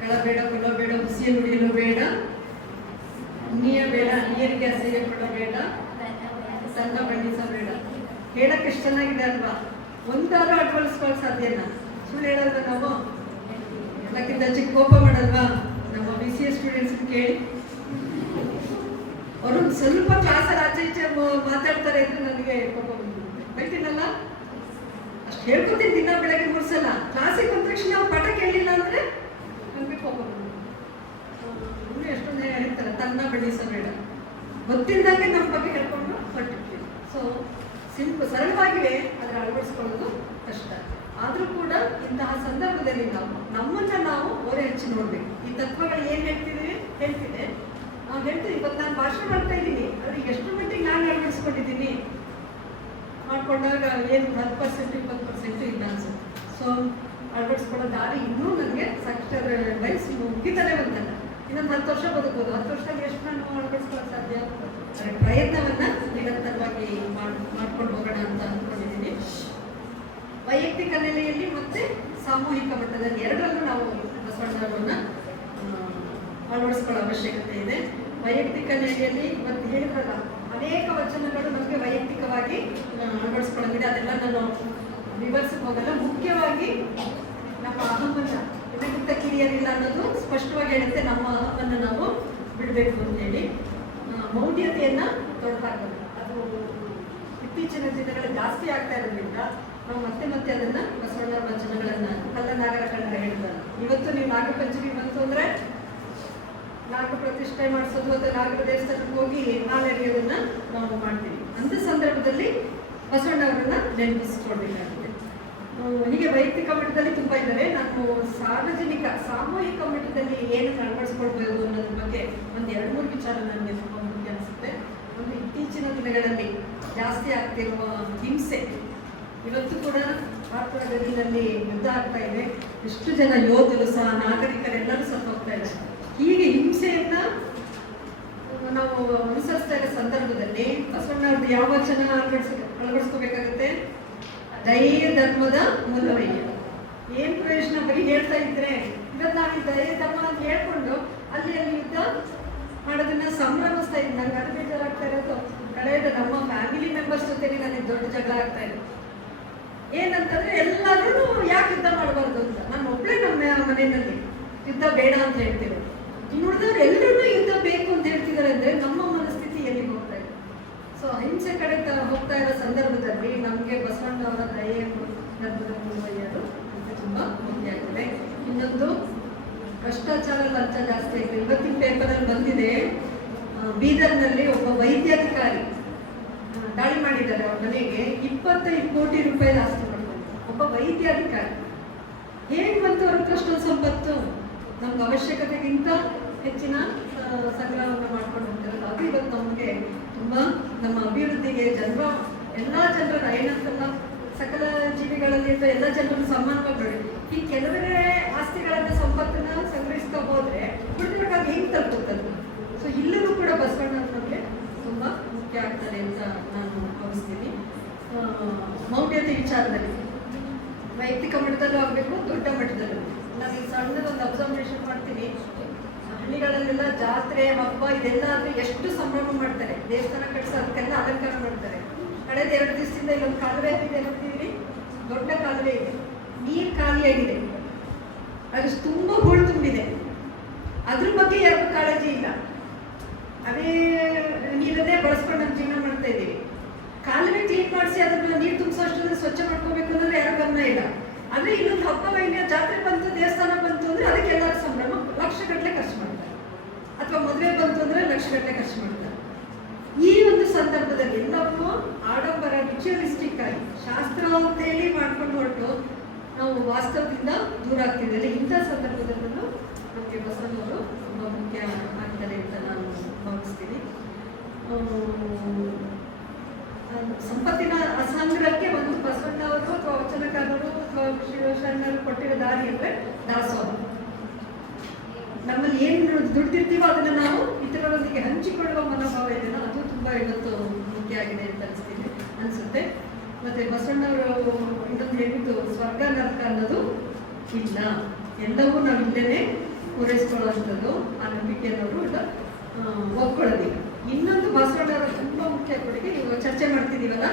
ಕಳಬೇಡ, ಕೊಳಬೇಡ ಹುಸಿಯ ನುಡಿಯಲು ಬೇಡ. ನೀಯ ಬೇಡ ನೀರಿಗೆ ಅಸಹ್ಯ ಸಂಘ ತನ್ನ ಬಣ್ಣಿಸಬೇಡ ಹೇಳಕ್ಕೆ ಎಷ್ಟು ಚೆನ್ನಾಗಿದೆ ಅಲ್ವಾ? ಒಂದಾದ್ರೂ ಅಡ್ವಲ್ಸ್ಕೊಳ್ಳೋಕೆ ಸಾಧ್ಯನ ಸುಳ್ಳು ಹೇಳಲ್ವಾ ನಾವು, ಎಲ್ಲಕ್ಕಿಂತ ಚಿಕ್ಕ ಕೋಪ ಮಾಡಲ್ವಾ? ನಮ್ಮ ಬಿ ಸಿ ಎಸ್ ಸ್ಟೂಡೆಂಟ್ಸ್ ಕೇಳಿ. ಅವರು ಸ್ವಲ್ಪ ಕ್ಲಾಸಲ್ಲಿ ಆಚೆ ಈಚೆ ಮಾತಾಡ್ತಾರೆ ಅಂದ್ರೆ ನನಗೆ ಕೋಪ ಬಂದ್ಬಿಡುತ್ತೆ ಹೇಳ್ತೀನಲ್ಲ ಅಷ್ಟು ಹೇಳ್ಕೊತೀನಿ ದಿನ ಬೆಳಗ್ಗೆ ಮೂರು ಸಲ ಕ್ಲಾಸಿಗೆ ಬಂದ ತಕ್ಷಣ ನಾವು ಪಾಠ ಕೇಳಿಲ್ಲ ಅಂದ್ರೆ ನನಗೆ ಕೋಪ ಬಂದ್ಬಿಡುತ್ತೆ ಎಷ್ಟೊಂದು ಹೇಳ್ತಾರೆ, ತನ್ನ ಬೆಳೆಸಬೇಡ ಗೊತ್ತಿಲ್ಲದಂಗೆ ನಮ್ಮ ಬಗ್ಗೆ ಹೇಳ್ಕೊಂಡು ಹೊರಟಿರ್ತೀವಿ ಸೊ ಸಿಂಪಲ್ ಸರಳವಾಗಿವೆ ಅದನ್ನು ಅಳವಡಿಸ್ಕೊಳ್ಳೋದು ಕಷ್ಟ. ಆದರೂ ಕೂಡ ಇಂತಹ ಸಂದರ್ಭದಲ್ಲಿ ನಾವು, ನಮ್ಮನ್ನ ನಾವು ಓರೆ ಹಚ್ಚಿ ನೋಡಬೇಕು. ಈ ತತ್ವಗಳು ಏನು ಹೇಳ್ತಿದ್ದೀವಿ ಹೇಳ್ತಿದೆ. ನಾವು ಹೇಳ್ತೀವಿ, ಇವತ್ತು ನಾನು ಭಾಷಣ ಮಾಡ್ತಾ ಇದ್ದೀನಿ. ಆದರೆ ಎಷ್ಟು ಮಟ್ಟಿಗೆ ನಾನು ಅಳವಡಿಸ್ಕೊಂಡಿದ್ದೀನಿ? ಮಾಡ್ಕೊಂಡಾಗ ಏನು ಹತ್ತು ಪರ್ಸೆಂಟ್ ಇಪ್ಪತ್ತು ಪರ್ಸೆಂಟ್ ಇಲ್ಲ ಅನ್ಸುತ್ತೆ. ಸೊ ಅಳವಡಿಸ್ಕೊಳ್ಳೋ ದಾರಿ ಇನ್ನೂ ನನಗೆ ಸಾಕಷ್ಟು ವಯಸ್ಸು ಮುಗಿತಾನೆ ಬಂತಲ್ಲ. ಇನ್ನೊಂದು ಹತ್ತು ವರ್ಷ ಬದುಕೋದು ಹತ್ತು ವರ್ಷದಲ್ಲಿ ಎಷ್ಟು ನಾನು ಅಳವಡಿಸ್ಕೊಳ್ಳೋಕೆ ಸಾಧ್ಯ? ಅದರ ಪ್ರಯತ್ನವನ್ನ ನಿರಂತರವಾಗಿ ಮಾಡ್ ಮಾಡ್ಕೊಂಡು ಹೋಗೋಣ ಅಂತ ಅಂದ್ಕೊಂಡಿದ್ದೀನಿ ವೈಯಕ್ತಿಕ ನೆಲೆಯಲ್ಲಿ ಮತ್ತೆ ಸಾಮೂಹಿಕ ಮಟ್ಟದಲ್ಲಿ ಎರಡರಲ್ಲೂ ನಾವು ಬಸವಣ್ಣವರನ್ನ ಆ, ಅಳವಡಿಸ್ಕೊಳ್ಳೋ ಅವಶ್ಯಕತೆ ಇದೆ. ವೈಯಕ್ತಿಕ ನೆಲೆಯಲ್ಲಿ ಮತ್ತೆ ಹೇಳಿದ್ರಲ್ಲ ಅನೇಕ ವಚನಗಳು ನಮಗೆ ವೈಯಕ್ತಿಕವಾಗಿ ಅಳವಡಿಸ್ಕೊಳ್ಳೋದಿದೆ ಅದೆಲ್ಲ ನಾನು ವಿವರಿಸಕ್ಕೆ ಹೋಗಲ್ಲ. ಮುಖ್ಯವಾಗಿ ನಮ್ಮ ಅಹಮನ್ನ ಇದಕ್ಕಿಂತ ಕಿರಿಯರಿಲ್ಲ ಅನ್ನೋದು ಸ್ಪಷ್ಟವಾಗಿ ಹೇಳುತ್ತೆ. ನಮ್ಮ ಅಹಮನ್ನ ನಾವು ಬಿಡಬೇಕು ಅಂತೇಳಿ. ಆ, ಮೌಢ್ಯತೆಯನ್ನ ತೊಡ್ತಾ ಅದು ಇತ್ತೀಚಿನ ದಿನಗಳಲ್ಲಿ ಜಾಸ್ತಿ ಆಗ್ತಾ ಇರೋದ್ರಿಂದ ನಾವು ಮತ್ತೆ ಮತ್ತೆ ಅದನ್ನ ಬಸವಣ್ಣ ವಚನಗಳನ್ನ ಕಲ್ಲ ನಾಗರ ಕಂಡ ಹೇಳ್ತಾರೆ ಇವತ್ತು ನೀವು ನಾಗ ಪಂಚಮಿ ಬಂತು ಅಂದ್ರೆ ನಾಗ ಪ್ರತಿಷ್ಠೆ ಮಾಡಿಸೋದು ಅಥವಾ ನಾಗರ ದೇವಸ್ಥಾನಕ್ಕೆ ಹೋಗಿ ನಾಳೆರಿಯೋದನ್ನ ನಾವು ಮಾಡ್ತೀವಿ. ಅಂತ ಸಂದರ್ಭದಲ್ಲಿ ಬಸವಣ್ಣ ಅವರನ್ನ ನೆನಪಿಸಿಕೊಳ್ಬೇಕಾಗಿದೆ ಹೀಗೆ ವೈಯಕ್ತಿಕ ಮಟ್ಟದಲ್ಲಿ ತುಂಬಾ ಇದ್ದಾರೆ. ನಾವು ಸಾರ್ವಜನಿಕ, ಸಾಮೂಹಿಕ ಮಟ್ಟದಲ್ಲಿ ಏನು ಅಳವಡಿಸ್ಕೊಳ್ಬೋದು ಅನ್ನೋದ್ರ ಬಗ್ಗೆ ಒಂದು ಎರಡು ಮೂರು ವಿಚಾರ ನನಗೆ ತುಂಬ ಮುಖ್ಯ ಅನಿಸುತ್ತೆ ಒಂದು ಇತ್ತೀಚಿನ ದಿನಗಳಲ್ಲಿ ಜಾಸ್ತಿ ಆಗ್ತಿರುವ ಹಿಂಸೆ. ಇವತ್ತು ಕೂಡ ಭಾರತದ ಗಡಿನಲ್ಲಿ ಯುದ್ಧ ಆಗ್ತಾ ಇದೆ. ಎಷ್ಟು ಜನ ಯೋಧರು ಸಹ, ನಾಗರಿಕರೆಲ್ಲರೂ ಸಹ ಹೋಗ್ತಾ ಇದ್ದಾರೆ. ಹೀಗೆ ಹಿಂಸೆಯನ್ನ ನಾವು ಅನುಸರಿಸ್ತಾ ಇರೋ ಸಂದರ್ಭದಲ್ಲಿ ಬಸವಣ್ಣವ್ರದ್ದು ಯಾವ ವಚನ ಅಳವಡಿಸ್, ಅಳವಡಿಸ್ಕೋಬೇಕಾಗುತ್ತೆ? ದಯೆ ಧರ್ಮದ ಮೂಲವಯ್ಯ ಏನ್ ಪ್ರಯೋಜನ ಬರೀ ಹೇಳ್ತಾ ಇದ್ರೆ ಇವತ್ತು ನಾವು ದಯೆ ಧರ್ಮ ಅಂತ ಹೇಳ್ಕೊಂಡು ಅಲ್ಲಿ ಅಲ್ಲಿ ಯುದ್ಧ ಮಾಡೋದನ್ನ ಸಂಭ್ರಮಿಸ್ತಾ ಇದ್ದೀನಿ ನಂಗೆ ಅದು ಬೇಜಾರಾಗ್ತಾ ಇರೋದು. ಕಳೆದ ನಮ್ಮ ಫ್ಯಾಮಿಲಿ ಮೆಂಬರ್ಸ್ ಜೊತೆಗೆ ನನಗೆ ದೊಡ್ಡ ಜಗಳ ಆಗ್ತಾ ಇದೆ. ಏನಂತಂದ್ರೆ ಎಲ್ಲಾದ್ರೂ ಯಾಕೆ ಯುದ್ಧ ಮಾಡಬಾರ್ದು ಅಂತ? ನಾನು ಒಬ್ಳೇ ನಮ್ಮ ಮನೆಯಲ್ಲಿ ಯುದ್ಧ ಬೇಡ ಅಂತ ಹೇಳ್ತೇವೆ ನೋಡಿದವ್ರು ಎಲ್ಲರೂ ಯುದ್ಧ ಬೇಕು ಅಂತ ಹೇಳ್ತಿದ್ದಾರೆ ಅಂದ್ರೆ ನಮ್ಮ ಮನಸ್ಥಿತಿ ಎಲ್ಲಿಗೆ ಹೋಗ್ತಾ ಇದೆ? ಸೊ ಅಹಿಂಸೆ ಕಡೆ ಹೋಗ್ತಾ ಇರೋ ಸಂದರ್ಭದಲ್ಲಿ ನಮಗೆ ಬಸವಣ್ಣವರ ದಯೆ ಧರ್ಮದ ಮೂಲವಯ್ಯರು ಇದು ತುಂಬಾ ಮುಖ್ಯ ಆಗ್ತದೆ ಇನ್ನೊಂದು ಭ್ರಷ್ಟಾಚಾರ ಲಂಚ ಜಾಸ್ತಿ ಆಗಿದೆ ಇವತ್ತಿನ ಪೇಪರಲ್ಲಿ ಬಂದಿದೆ. ಬೀದರ್ನಲ್ಲಿ ಒಬ್ಬ ವೈದ್ಯಾಧಿಕಾರಿ ದಾಳಿ ಮಾಡಿದ್ದಾರೆ ಅವ್ರ ಮನೆಗೆ. ಇಪ್ಪತ್ತೈದು ಕೋಟಿ ರೂಪಾಯಿ ಆಸ್ತಿ ಮಾಡ್ತಾರೆ. ಒಬ್ಬ ವೈದ್ಯಾಧಿಕಾರಿ. ಹೇಗೆ ಬಂತು ಅವ್ರ ಕಷ್ಟ ಸಂಪತ್ತು? ನಮ್ಗೆ ಅವಶ್ಯಕತೆಗಿಂತ ಹೆಚ್ಚಿನ ಸಂಗ್ರಹವನ್ನು ಮಾಡ್ಕೊಂಡು ಹೋಗ್ತಾರೆ. ಅದು ಇವತ್ತು ನಮಗೆ ತುಂಬ ನಮ್ಮ ಅಭಿವೃದ್ಧಿಗೆ ಜನರ, ಎಲ್ಲ ಜನರ ಏನಂತಲ್ಲ ಸಕಲ ಜೀವಿಗಳಲ್ಲಿ ಎಲ್ಲ ಜನರನ್ನು ಸಮಾನವಾಗಿ ನೋಡಿ ಈ ಕೆಲವರೇ ಆಸ್ತಿಗಳನ್ನ, ಸಂಪತ್ತನ್ನ ಸಂಗ್ರಹಿಸ್ತಾ ಹೋದ್ರೆ ಉಳಿದಿರೋಕ್ಕಾಗಿ ಹೆಂಗೆ ತಲುಪುತ್ತದೆ ಸೊ ಇಲ್ಲೂ ಕೂಡ ಬಸವಣ್ಣನವ್ರಿಗೆ ತುಂಬಾ ಮುಖ್ಯ ಆಗ್ತದೆ ಅಂತ ನಾನು ಭಾವಿಸ್ತೀನಿ. ಮೌಢ್ಯತೆ ವಿಚಾರದಲ್ಲಿ ವೈಯಕ್ತಿಕ ಮಟ್ಟದಲ್ಲೂ ಆಗಬೇಕು, ದೊಡ್ಡ ಮಟ್ಟದಲ್ಲೂ. ಸಣ್ಣದ ಸಣ್ಣದೊಂದು ಅಬ್ಸರ್ವೇಷನ್ ಮಾಡ್ತೀನಿ ಹಳ್ಳಿಗಳಲ್ಲೆಲ್ಲ ಜಾತ್ರೆ, ಹಬ್ಬ, ಇದೆಲ್ಲ ಆದ್ರೆ ಎಷ್ಟು ಸಂಭ್ರಮ ಮಾಡ್ತಾರೆ. ದೇವಸ್ಥಾನ ಕಟ್ಸೋದಕ್ಕೆಲ್ಲ ಅಲಂಕಾರ ಮಾಡ್ತಾರೆ. ಕಳೆದ ಎರಡು ದಿವಸದಿಂದ ಇಲ್ಲೊಂದು ಕಾಲುವೆ ಆಗಿದೆ ನೋಡ್ತಿದ್ರಿ ದೊಡ್ಡ ಕಾಲುವೆ ಇದೆ. ನೀರು ಖಾಲಿಯಾಗಿದೆ ಅದು ತುಂಬ ಹೂಳು ತುಂಬಿದೆ. ಅದ್ರ ಬಗ್ಗೆ ಯಾರಿಗೂ ಕಾಳಜಿ ಇಲ್ಲ. ಅದೇ ನೀರನ್ನೇ ಬಳಸ್ಕೊಂಡು ನಮ್ಮ ಜೀವನ ಮಾಡ್ತಾ ಇದ್ದೀವಿ ಕಾಲುವೆ ಕ್ಲೀನ್ ಮಾಡಿಸಿ ಅದನ್ನ ನೀರು ತುಂಬಿಸೋಷ್ಟು ಸ್ವಚ್ಛ ಮಾಡ್ಕೋಬೇಕು ಅಂದ್ರೆ ಯಾರು ಗಮನ ಇಲ್ಲ. ಆದ್ರೆ ಇನ್ನೊಂದು ಹಬ್ಬ ವೈನ್ಯ ಜಾತ್ರೆ ಬಂತು, ದೇವಸ್ಥಾನ ಬಂತು ಅಂದ್ರೆ ಅದಕ್ಕೆ ಎಲ್ಲರೂ ಸಂಭ್ರಮ ಲಕ್ಷಗಟ್ಟಲೆ ಖರ್ಚು ಮಾಡ್ತಾರೆ. ಅಥವಾ ಮದುವೆ ಬಂತು ಅಂದ್ರೆ ಲಕ್ಷಗಟ್ಟಲೆ ಖರ್ಚು ಮಾಡ್ತಾರೆ. ಈ ಒಂದು ಸಂದರ್ಭದಲ್ಲಿ ನಮ್ಮ ಆಡಂಬರ ರಿಚುವಲಿಸ್ಟಿಕ್ ಆಗಿ ಶಾಸ್ತ್ರ ಅಂತೇಳಿ ಮಾಡ್ಕೊಂಡು ಹೊರಟು ನಾವು ವಾಸ್ತವದಿಂದ ದೂರ ಆಗ್ತಿದ್ದೇವೆ. ಇಂಥ ಸಂದರ್ಭದಲ್ಲೂ ನಮಗೆ ಬಸವನವರು ತುಂಬ ಮುಖ್ಯ ಆಗ್ತಾರೆ ಅಂತ ನಾನು ಭಾವಿಸ್ತೀನಿ ಸಂಪತ್ತಿನ ಅಸಂಗ್ರಹಕ್ಕೆ ಒಂದು ಬಸವಣ್ಣ ಅವರು ಅಥವಾ ವಚನಕಾರರು ಅಥವಾ ಶಿವಶರಣರು ಕೊಟ್ಟಿರೋ ದಾರಿ ಅಂದ್ರೆ ದಾಸೋಹ. ನಮ್ಮಲ್ಲಿ ಏನು ದುಡ್ಡಿರ್ತೀವೋ ಅದನ್ನ ನಾವು ಇತರರೊಂದಿಗೆ ಹಂಚಿಕೊಳ್ಳುವ ಮನೋಭಾವ ಇದೆಯಲ್ಲ ಅದು ತುಂಬಾ ಇವತ್ತು ಮುಖ್ಯ ಆಗಿದೆ ಅಂತ ಅನಿಸ್ತೀನಿ ಅನ್ಸುತ್ತೆ. ಮತ್ತೆ ಬಸವಣ್ಣವರು ಇನ್ನೊಂದು ಹೇಳಿದ್ದು ಸ್ವರ್ಗ ನರಕ ಅನ್ನೋದು ಇಲ್ಲ. ಎಲ್ಲವೂ ನಾವು ಇಲ್ಲೇನೆ ಪೂರೈಸ್ಕೊಳ್ಳುವಂಥದ್ದು ಆ ನಂಬಿಕೆಯನ್ನವರು ಆ, ಒಪ್ಕೊಳ್ಳೋದಿಲ್ಲ. ಇನ್ನೊಂದು ಬಸವಣ್ಣವರ ತುಂಬಾ ಮುಖ್ಯ ಕೊಡುಗೆ, ನೀವು ಚರ್ಚೆ ಮಾಡ್ತಿದ್ದೀವಲ್ಲ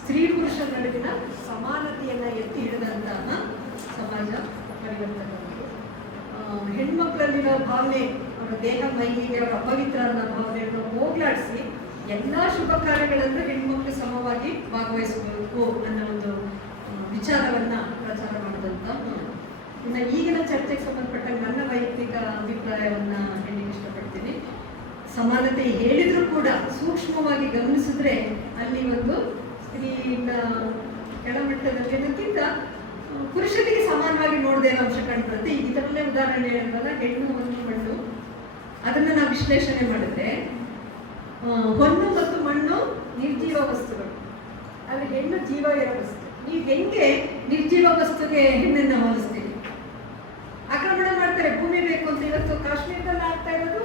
ಸ್ತ್ರೀ ಪುರುಷರ ನಡುವಿನ ಸಮಾನತೆಯನ್ನು ಎತ್ತಿ ಹಿಡಿದಂತಹ ಸಮಾಜ ಪರಿವರ್ತನೆ ಹೆಣ್ಮಕ್ಳಲ್ಲಿರೋ ಭಾವನೆ, ಅವರ ದೇಹ ಮೈಲಿಗೆ ಅವರ ಅಪವಿತ್ರ ಅನ್ನೋ ಭಾವನೆಯನ್ನು ಹೋಗ್ಲಾಡಿಸಿ ಎಲ್ಲ ಶುಭ ಕಾರ್ಯಗಳಲ್ಲೂ ಹೆಣ್ಮಕ್ಳು ಸಮವಾಗಿ ಭಾಗವಹಿಸಬೇಕು ಅನ್ನೋ ಒಂದು ವಿಚಾರವನ್ನ ಪ್ರಚಾರ ಮಾಡಿದಂತ ಇನ್ನು ಈಗಿನ ಚರ್ಚೆಗೆ ಸಂಬಂಧಪಟ್ಟ ನನ್ನ ವೈಯಕ್ತಿಕ ಅಭಿಪ್ರಾಯವನ್ನ ಹೇಳಲಿಕ್ಕೆ ಇಷ್ಟಪಡ್ತೀನಿ. ಸಮಾನತೆ ಹೇಳಿದ್ರು ಕೂಡ ಸೂಕ್ಷ್ಮವಾಗಿ ಗಮನಿಸಿದ್ರೆ ಅಲ್ಲಿ ಒಂದು ಸ್ತ್ರೀನ ಕೆಳಮಟ್ಟದಲ್ಲಿ ಪುರುಷರಿಗೆ ಸಮಾನವಾಗಿ ನೋಡದೆ ಅಂಶ ಕಾಣ್ತದೆ ಈ ಥರನೇ ಉದಾಹರಣೆ ಹೇಳಿದ್ರಲ್ಲ ಹೆಣ್ಣು ಹೊನ್ನು ಮಣ್ಣು. ಅದನ್ನ ನಾವು ವಿಶ್ಲೇಷಣೆ ಮಾಡಿದ್ರೆ ಹೊನ್ನು ಮತ್ತು ಮಣ್ಣು ನಿರ್ಜೀವ ವಸ್ತುಗಳು. ಅಲ್ಲಿ ಹೆಣ್ಣು ಜೀವ ಇರೋ ವಸ್ತು. ನೀವು ಹೆಂಗೆ ನಿರ್ಜೀವ ವಸ್ತುಗೆ ಹೆಣ್ಣನ್ನ ಹೋಲಿಸ್ತೀವಿ ಆಕ್ರಮಣ ಮಾಡ್ತಾರೆ. ಭೂಮಿ ಬೇಕು ಅಂತ ಇವತ್ತು ಕಾಶ್ಮೀರದಲ್ಲಿ ಆಗ್ತಾ ಇರೋದು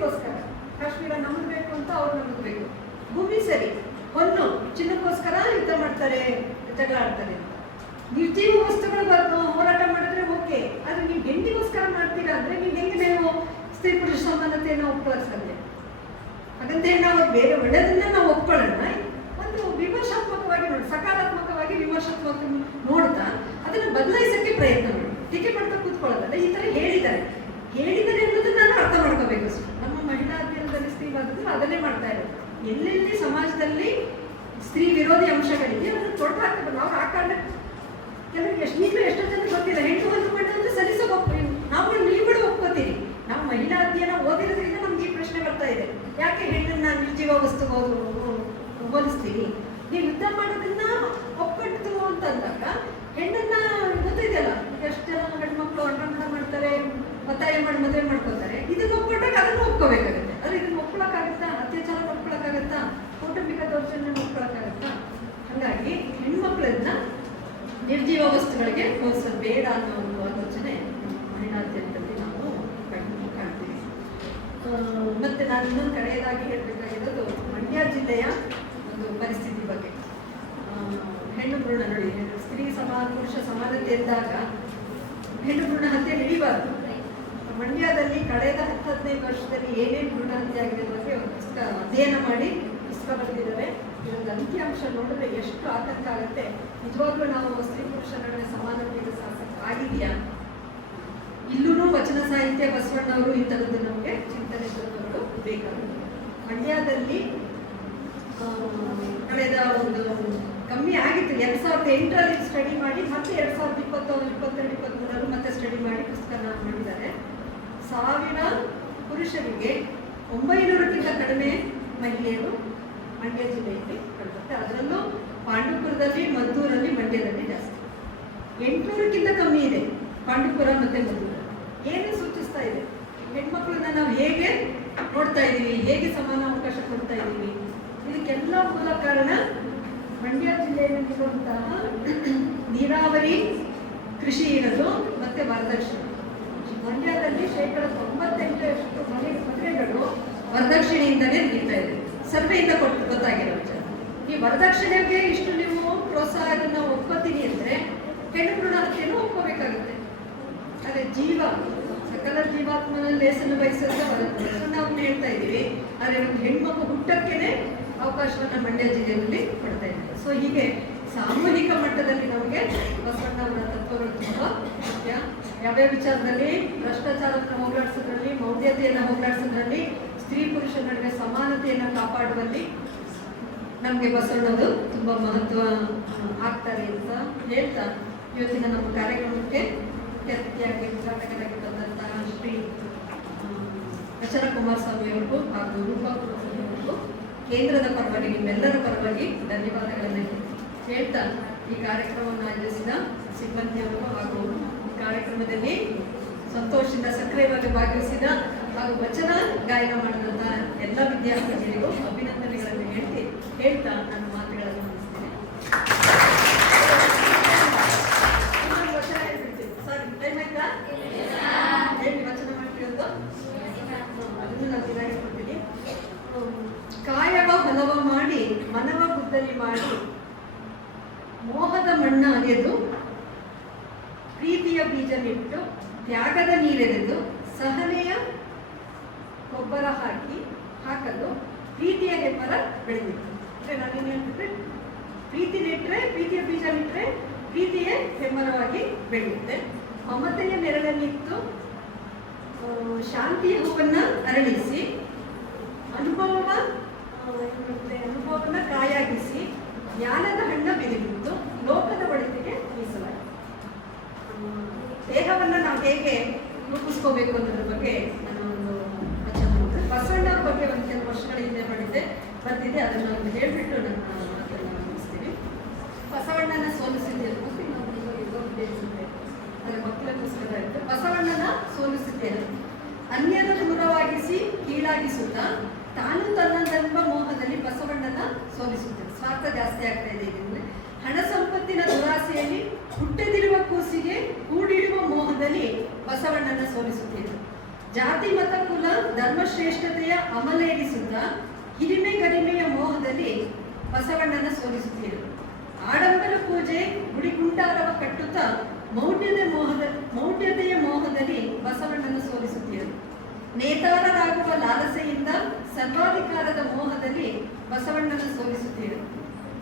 ಭೂಮಿಗೋಸ್ಕರ. ಕಾಶ್ಮೀರ ನಮ್ಗೆ ಬೇಕು ಅಂತ ಅವ್ರು ನಮಗೆ ಭೂಮಿ ಸರಿ. ಹೊನ್ನು ಚಿನ್ನಕ್ಕೋಸ್ಕರ ಯುದ್ಧ ಮಾಡ್ತಾರೆ, ಜಗಳ ಆಡ್ತಾರೆ. ನಿರ್ಜೀವ ವಸ್ತುಗಳು ಹೋರಾಟ ಮಾಡಿದ್ರೆ ಓಕೆ ಆದ್ರೆ ನೀವು ಹೆಂಡಿಗೋಸ್ಕರ ಮಾಡ್ತೀರಾ ಅಂದ್ರೆ ನೀವು ಹೆಂಗೆ ನೀವು ಸ್ತ್ರೀ ಪುರುಷ ಸಮಾನತೆಯನ್ನು ಅದಂತೆ ಹಾಗಂತ ನಾವು ಬೇರೆ ಒಳ್ಳೆಯದನ್ನ ನಾವು ಒಪ್ಕೊಳ್ಳೋಣ. ಒಂದು ವಿಮರ್ಶಾತ್ಮಕವಾಗಿ ನೋಡಿ, ಸಕಾರಾತ್ಮಕವಾಗಿ ವಿಮರ್ಶಾತ್ಮಕ ನೋಡ್ತಾ ಅದನ್ನ ಬದಲಾಯಿಸಕ್ಕೆ ಪ್ರಯತ್ನ ಮಾಡಿ. ಟೀಕೆ ಮಾಡ್ತಾ ಕೂತ್ಕೊಳ್ಳೋದಲ್ಲ, ಈ ತರ ಹೇಳಿದ್ದಾರೆ. ಹೇಳಿದ್ದಾರೆ ಅನ್ನೋದನ್ನ ನಾನು ಅರ್ಥ ಮಾಡ್ಕೋಬೇಕು. ನಮ್ಮ ಮಹಿಳಾ ಅಧ್ಯಯನದಲ್ಲಿ ಸ್ತ್ರೀವಾದದ್ದು ಅದನ್ನೇ ಮಾಡ್ತಾ ಇರೋದು. ಎಲ್ಲೆಲ್ಲಿ ಸಮಾಜದಲ್ಲಿ ಸ್ತ್ರೀ ವಿರೋಧಿ ಅಂಶಗಳಿಗೆ ಅದನ್ನು ತೊಟ್ಟು ಹಾಕ್ತಾರೆ ನಾವು ಹಾಕೊಂಡ್ರೆ ಕೆಲವರಿಗೆ ಎಷ್ಟು ನೀವು ಎಷ್ಟೋ ಜನ ಗೊತ್ತಿಲ್ಲ. ಹೆಣ್ಣು ಒಂದು ಮಣ್ಣು ಅಂದ್ರೆ ಹೋಗ್ತೀವಿ ನಾವು. ಕೂಡ ಒಪ್ಕೋತೀರಿ. ನಾವು ಮಹಿಳಾ ಅಧ್ಯಯನ ಓದಿರೋದ್ರಿಂದ ನಮ್ಗೆ ಈ ಪ್ರಶ್ನೆ ಬರ್ತಾ ಇದೆ. ಯಾಕೆ ಹೆಣ್ಣನ್ನ ನಿರ್ಜೀವ ವಸ್ತು ಹೋಲಿಸ್ತೀರಿ? ನೀವು ಯುದ್ಧ ಮಾಡೋದನ್ನ ಒಪ್ಪಟ್ಟು ಅಂತ ಅಂದಾಗ, ಹೆಣ್ಣನ್ನ ಗೊತ್ತಿದೆಯಲ್ಲ, ಎಷ್ಟು ಜನ ಹೆಣ್ಮಕ್ಳು ಅಣ್ಣನ ಮಾಡ್ತಾರೆ ಒತ್ತಾಯ ಮಾಡಿ ಮದುವೆ ಮಾಡ್ಕೋತಾರೆ ಇದನ್ನ ಒಪ್ಕೊಂಡಾಗ ಅದನ್ನು ಒಪ್ಕೋಬೇಕಾಗುತ್ತೆ. ಆದ್ರೆ ಇದನ್ನ ಒಪ್ಕೊಳಕ್ಕಾಗತ್ತಾ? ಅತ್ಯಾಚಾರ ಒಪ್ಕೊಳಕ್ಕಾಗತ್ತಾ? ಕೌಟುಂಬಿಕ ದೌರ್ಜನ್ಯ ಒಪ್ಕೊಳಕ್ಕಾಗತ್ತಾ? ಹಾಗಾಗಿ ಹೆಣ್ಮಕ್ಳನ್ನ ನಿರ್ಜೀವ ವಸ್ತುಗಳಿಗೆ ಹೋಲಿಸೋದು ಬೇಡ ಅನ್ನೋ ಒಂದು ಆಲೋಚನೆ ಮಹಿಳಾದ್ಯಂತದಲ್ಲಿ ನಾವು ಕಣ್ಣು ಕಾಣ್ತೀವಿ. ಮತ್ತೆ ನಾನು ಇನ್ನೊಂದು ಕಡೆಯದಾಗಿ ಹೇಳಬೇಕಾಗಿರೋದು ಮಂಡ್ಯ ಜಿಲ್ಲೆಯ ಒಂದು ಪರಿಸ್ಥಿತಿ ಬಗ್ಗೆ. ಹೆಣ್ಣು ಭ್ರೂಣ ನೋಡಿ, ಸ್ತ್ರೀ ಸಮಾನ ಪುರುಷ ಸಮಾನತೆ ಎಂದಾಗ ಹೆಣ್ಣು ಭ್ರೂಣ ಹತ್ಯೆ ನಡೀಬಾರ್ದು ಮಂಡ್ಯದಲ್ಲಿ ಕಳೆದ ಹತ್ತು ಹದಿನೈದು ವರ್ಷದಲ್ಲಿ ಏನೇನು ಹತ್ಯೆ ಆಗಿದೆ ಬಗ್ಗೆ ಒಂದು ಪುಸ್ತಕ ಅಧ್ಯಯನ ಮಾಡಿ ಪುಸ್ತಕ ಬರೆದಿದ್ದಾರೆ. ಇದೊಂದು ಅಂಕಿಅಂಶ ನೋಡಿದ್ರೆ ಎಷ್ಟು ಆತಂಕ ಆಗುತ್ತೆ. ನಿಜವಾಗ್ಲೂ ನಾವು ಸ್ತ್ರೀ ಪುರುಷ ನಡುವೆ ಸಮಾನತೆಗೆ ಆಗಿದೆಯಾ ಇಲ್ಲೂ ವಚನ ಸಾಹಿತ್ಯ ಬಸವಣ್ಣವರು ಈ ಥರದ್ದು ನಮಗೆ ಚಿಂತನೆ ತರುವವರು ಬೇಕಾಗುತ್ತೆ ಮಂಡ್ಯದಲ್ಲಿ ಕಳೆದ ಒಂದು ಕಮ್ಮಿ ಆಗಿತ್ತು. ಎರಡ್ ಸಾವಿರದ ಎಂಟರಲ್ಲಿ ಸ್ಟಡಿ ಮಾಡಿ ಮತ್ತೆ ಎರಡ್ ಸಾವಿರದ ಇಪ್ಪತ್ತೊಂದು ಇಪ್ಪತ್ತೆರಡು ಇಪ್ಪತ್ತ್ಮೂರರಲ್ಲಿ ಮತ್ತೆ ಸ್ಟಡಿ ಮಾಡಿ ಪುಸ್ತಕನ ಮಾಡಿದ್ದಾರೆ. ಸಾವಿರ ಪುರುಷರಿಗೆ ಒಂಬೈನೂರಕ್ಕಿಂತ ಕಡಿಮೆ ಮಹಿಳೆಯರು ಮಂಡ್ಯ ಜಿಲ್ಲೆಯಲ್ಲಿ ಕಂಡುಬರುತ್ತೆ ಅದರಲ್ಲೂ ಪಾಂಡುಪುರದಲ್ಲಿ, ಮದ್ದೂರಲ್ಲಿ ಮಂಡ್ಯದಲ್ಲಿ ಜಾಸ್ತಿ. ಎಂಟುನೂರಕ್ಕಿಂತ ಕಮ್ಮಿ ಇದೆ ಪಾಂಡುಪುರ ಮತ್ತು ಮದ್ದೂರು. ಏನು ಸೂಚಿಸ್ತಾ ಇದೆ. ಹೆಣ್ಮಕ್ಳನ್ನ ನಾವು ಹೇಗೆ ನೋಡ್ತಾ ಇದ್ದೀವಿ, ಹೇಗೆ ಸಮಾನ ಅವಕಾಶ ಕೊಡ್ತಾ ಇದ್ದೀವಿ, ಇದಕ್ಕೆಲ್ಲ ಮೂಲ ಕಾರಣ ಮಂಡ್ಯ ಜಿಲ್ಲೆಯಲ್ಲಿರುವಂತಹ ನೀರಾವರಿ ಕೃಷಿ ಇರೋದು ಮತ್ತೆ ವರದಕ್ಷಿಣೆ ಮಂಡ್ಯದಲ್ಲಿ ಶೇಕಡ ತೊಂಬತ್ತೆಂಟರಷ್ಟು ಮನೆ ಮದುವೆಗಳು ವರದಕ್ಷಿಣೆಯಿಂದಲೇ ನಡೀತಾ ಇದೆ. ಸರ್ವೆಯಿಂದ ಕೊಟ್ಟು ಗೊತ್ತಾಗಿರೋ ಈ ವರದಕ್ಷಿಣೆಗೆ ಇಷ್ಟು ನೀವು ಪ್ರೋತ್ಸಾಹನ ಒಪ್ಕೋತೀನಿ ಅಂದ್ರೆ ಹೆಣ್ಣು ಭ್ರೂಣ ಒಪ್ಪಬೇಕಾಗುತ್ತೆ ಒಪ್ಕೋಬೇಕಾಗುತ್ತೆ. ಅದೇ ಜೀವ, ಸಕಲ ಜೀವಾತ್ಮನ ಲೇಸನ್ನು ಬಯಸಿದ್ರೆ ನಾವು ಹೇಳ್ತಾ ಇದ್ದೀವಿ. ಆದರೆ ಒಂದು ಹೆಣ್ಮಗು ಹುಟ್ಟಕ್ಕೇನೆ ಅವಕಾಶವನ್ನು ಮಂಡ್ಯ ಜಿಲ್ಲೆಯಲ್ಲಿ ಕೊಡ್ತಾ ಇದ್ದಾರೆ. ಸೊ ಹೀಗೆ ಸಾಮೂಹಿಕ ಮಟ್ಟದಲ್ಲಿ ನಮಗೆ ಬಸವಣ್ಣವರ ತತ್ವಗಳು ತುಂಬ ಮುಖ್ಯ. ಯಾವ್ಯಾವ ವಿಚಾರದಲ್ಲಿ? ಭ್ರಷ್ಟಾಚಾರವನ್ನು ಹೋಗಲಾಡಿಸೋದ್ರಲ್ಲಿ, ಮೌಢ್ಯತೆಯನ್ನು ಹೋಗಲಾಡಿಸೋದ್ರಲ್ಲಿ, ಸ್ತ್ರೀ ಪುರುಷ ನಡುವೆ ಸಮಾನತೆಯನ್ನು ಕಾಪಾಡುವಲ್ಲಿ ನಮಗೆ ಬಸವಣ್ಣದು ತುಂಬ ಮಹತ್ವ ಆಗ್ತಾರೆ ಅಂತ ಹೇಳ್ತಾ ಇವತ್ತಿನ ನಮ್ಮ ಕಾರ್ಯಕ್ರಮಕ್ಕೆ ಮುಖ್ಯ ಅತಿಥಿಯಾಗಿ ಉದ್ಘಾಟಕರಾಗಿ ಬಂದಂತಹ ಶ್ರೀ ಅಚರ ಕುಮಾರಸ್ವಾಮಿ ಅವರಿಗೂ ಹಾಗೂ ರೂಪಾ ಕುಮಾರಸ್ವಾಮಿ ಅವ್ರಿಗೂ ಕೇಂದ್ರದ ಪರವಾಗಿ, ನಿಮ್ಮೆಲ್ಲರ ಪರವಾಗಿ ಧನ್ಯವಾದಗಳನ್ನು ಹೇಳ್ತಾ ಈ ಕಾರ್ಯಕ್ರಮವನ್ನು ಆಯೋಜಿಸಿದ ಸಿಬ್ಬಂದಿಯವರು ಹಾಗೂ ಈ ಕಾರ್ಯಕ್ರಮದಲ್ಲಿ ಸಂತೋಷದಿಂದ ಸಕ್ರಿಯವಾಗಿ ಭಾಗವಹಿಸಿದ ಹಾಗೂ ವಚನ ಗಾಯನ ಮಾಡಿದಂತಹ ಎಲ್ಲ ವಿದ್ಯಾರ್ಥಿಗಳಿಗೂ ಅಭಿನಂದನೆಗಳನ್ನು ಹೇಳಿ ಹೇಳ್ತಾ ನನ್ನ ಮಾತುಗಳನ್ನು ಕಾಯವ ಮಾಡಿ, ಮನವ ಬುದ್ಧಲಿ ಮಾಡಿ ಮೋಹದ ಮಣ್ಣ ಅಗೆದು ಪ್ರೀತಿಯ ಬೀಜ ನೆಟ್ಟು ತ್ಯಾಗದ ನೀರೆರೆದು ಸಹನೆಯ ಗೊಬ್ಬರ ಹಾಕಿ ಹಾಕಲು ಪ್ರೀತಿಯ ಹೆಬ್ಬರ ಬೆಳೆದಿತ್ತು. ಅಂದ್ರೆ ನಾನೇನು ಹೇಳ್ತಿದ್ರೆ ಪ್ರೀತಿ ನೆಟ್ಟರೆ ಪ್ರೀತಿಯ ಬೀಜ ನೆಟ್ಟರೆ ಪ್ರೀತಿಯೇ ಹೆಮ್ಮರವಾಗಿ ಬೆಳೆಯುತ್ತೆ. ಮಮತೆಯ ನೆರಳಲ್ಲಿತ್ತು ಶಾಂತಿಯ ಹೂವನ್ನ ಅರಳಿಸಿ ಅನುಭವ ಅನುಭವವನ್ನು ಕಾಯಾಗಿಸಿ ಜ್ಞಾನದ ಹಣ್ಣ ಬಿರಿಬಿಟ್ಟು ಲೋಕದ ಒಳಿತಿಗೆ ಮೀಸಲಾಗಿದೆ. ದೇಹವನ್ನು ನಾವು ಹೇಗೆ ರೂಪಿಸ್ಕೋಬೇಕು ಅನ್ನೋದ್ರ ಬಗ್ಗೆ ನಾನು ಒಂದು. ಬಸವಣ್ಣವ್ರ ಬಗ್ಗೆ ಒಂದು ಕೆಲವು ವರ್ಷಗಳ ಹಿಂದೆ ಮಾಡಿದ್ದೆ. ಬಂದಿದೆ, ಅದನ್ನ ಒಂದು ಹೇಳ್ಬಿಟ್ಟು ನನ್ನ ಮಾತನ್ನ ಬಸವಣ್ಣನ ಸೋಲಿಸಿದ್ದೆ. ಅದರ ಮಕ್ಕಳಿಗೋಸ್ಕರ ಇತ್ತು. ಬಸವಣ್ಣನ ಸೋಲಿಸಿದ್ದೇನೆ ಅನ್ಯರ ದೂರವಾಗಿಸಿ ಕೀಳಾಗಿಸುತ್ತಾ ತಾನು ತನ್ನದೆಂಬ ಮೋಹದಲ್ಲಿ ಬಸವಣ್ಣನ ಸೋಲಿಸುತ್ತದೆ ಸ್ವಾರ್ಥ ಜಾಸ್ತಿ ಆಗ್ತಾ ಇದೆ ಹಣ ಸಂಪತ್ತಿನ ದುರಾಸೆಯಲ್ಲಿ ಹುಟ್ಟದಿರುವ ಕೂಸಿಗೆ ಕೂಡಿಡುವ ಮೋಹದಲ್ಲಿ ಬಸವಣ್ಣನ ಸೋಲಿಸುತ್ತೇನೆ ಜಾತಿ, ಮತ, ಕುಲ ಧರ್ಮಶ್ರೇಷ್ಠತೆಯ ಅಮಲೇರಿಸುತ್ತಾ ಹಿರಿಮೆ ಗರಿಮೆಯ ಮೋಹದಲ್ಲಿ ಬಸವಣ್ಣನ ಸೋಲಿಸುತ್ತೇನೆ ಆಡಂಬರ ಪೂಜೆ ಗುಡಿಗುಂಟಾರವ ಕಟ್ಟುತ್ತಾ ಮೌಢ್ಯದ ಮೋಹದ, ಮೌಢ್ಯತೆಯ ಮೋಹದಲ್ಲಿ ಬಸವಣ್ಣನ ಸೋಲಿಸುತ್ತೀರು ನೇತಾರರಾಗುವ ಲಾಲಸೆಯಿಂದ ಸರ್ವಾಧಿಕಾರದ ಮೋಹದಲ್ಲಿ ಬಸವಣ್ಣನ ಸೋಲಿಸುತ್ತೇವೆ.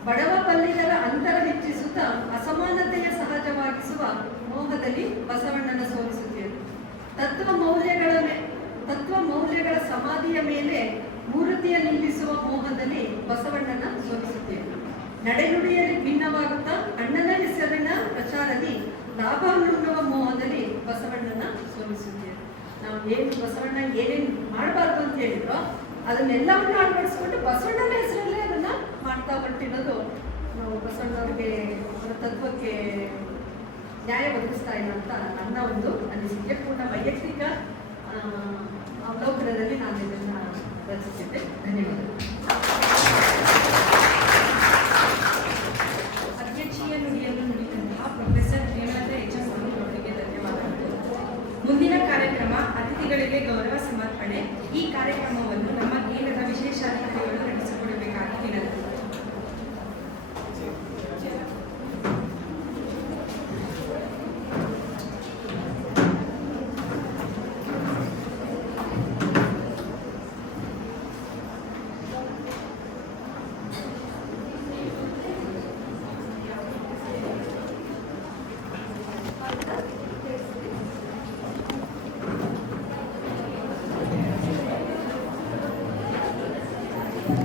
ಬಡವ ಪಲ್ಲಿಗರ ಅಂತರ ಹೆಚ್ಚಿಸುತ್ತಾ ಅಸಮಾನತೆಯ ಸಹಜವಾಗಿಸುವ ಮೋಹದಲ್ಲಿ ಬಸವಣ್ಣನ ಸೋಲಿಸುತ್ತೇವೆ. ತತ್ವ ಮೌಲ್ಯಗಳ ತತ್ವ ಮೌಲ್ಯಗಳ ಸಮಾಧಿಯ ಮೇಲೆ ಮೂರ್ತಿಯ ನಿಲ್ಲಿಸುವ ಮೋಹದಲ್ಲಿ ಬಸವಣ್ಣನ ಸೋಲಿಸುತ್ತೇವೆ. ನಡೆನುಡಿಯಲ್ಲಿ ಭಿನ್ನವಾಗುತ್ತಾ ಅಣ್ಣನ ಹೆಸರಿನ ಪ್ರಚಾರದಲ್ಲಿ ಲಾಭ ನುಣ್ಣುವ ಮೋಹದಲ್ಲಿ ಬಸವಣ್ಣನ ಸೋಲಿಸುತ್ತೇವೆ. ನಾವು ಏನು ಬಸವಣ್ಣ ಏನೇನು ಮಾಡಬಾರ್ದು ಅಂತ ಹೇಳಿದ್ರು ಅದನ್ನೆಲ್ಲವನ್ನು ಅಳವಡಿಸ್ಕೊಂಡು ಬಸವಣ್ಣನ ಹೆಸರಲ್ಲೇ ಅದನ್ನ ಮಾಡ್ತಾ ಹೊರಟಿರೋದು. ನಾವು ಬಸವಣ್ಣವ್ರಿಗೆ ಅವರ ತತ್ವಕ್ಕೆ ನ್ಯಾಯ ಒದಗಿಸ್ತಾ ಇಲ್ಲ ಅಂತ ನನ್ನ ಒಂದು ಅನಿಸಿಕೆ. ಪೂರ್ಣ ವೈಯಕ್ತಿಕ ಅವಲೋಕನದಲ್ಲಿ ನಾನು ಇದನ್ನ ರಚಿಸಿದ್ದೆ. ಧನ್ಯವಾದಗಳು.